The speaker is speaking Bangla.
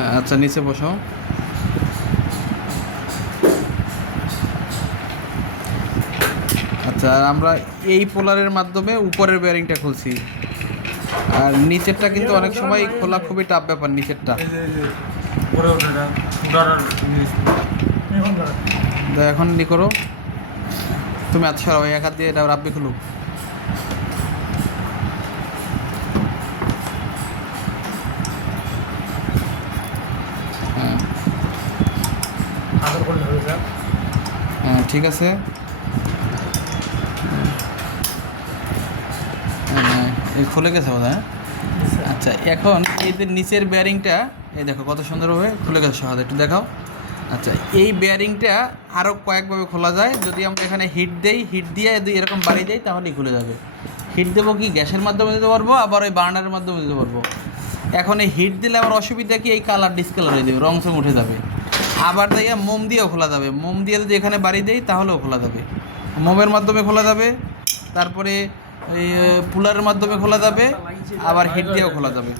হ্যাঁ আচ্ছা, নিচে বসো। আচ্ছা, আর আমরা এই পোলারের মাধ্যমে উপরের বেয়ারিংটা খুলছি, আর নিচেরটা কিন্তু অনেক সময় খোলা খুবই টাফ ব্যাপার, নিচেরটা। এখন ই করো, তুমি আচ্ছা সরাও, এক হাত দিয়ে এটা রাব্বি খুলুক। হ্যাঁ হ্যাঁ ঠিক আছে। হ্যাঁ এই খুলে গেছে বোধ হয়। আচ্ছা, এখন এই যে নিচের বেয়ারিংটা, এই দেখো কত সুন্দরভাবে খুলে গেছে, সহজ একটু দেখাও। আচ্ছা, এই বেয়ারিংটা আরও কয়েকভাবে খোলা যায়, যদি আমরা এখানে হিট দেই, হিট দিয়ে যদি এরকম বাড়ি দেই তাহলেই খুলে যাবে। হিট দেবো কি গ্যাসের মাধ্যমে দিতে পারবো, আবার ওই বার্নারের মাধ্যমে দিতে পারবো। এখন এই হিট দিলে আমার অসুবিধা কি, এই কালার ডিসকালার হয়ে যাবে, রং সং উঠে যাবে। আবার দিয়ে মোম দিয়েও খোলা যাবে, মোম দিয়ে যদি এখানে বাড়ি দেই তাহলেও খোলা যাবে, মোমের মাধ্যমে খোলা যাবে। তারপরে এই পুলারের মাধ্যমে খোলা যাবে, আবার হিট দিয়েও খোলা যাবে।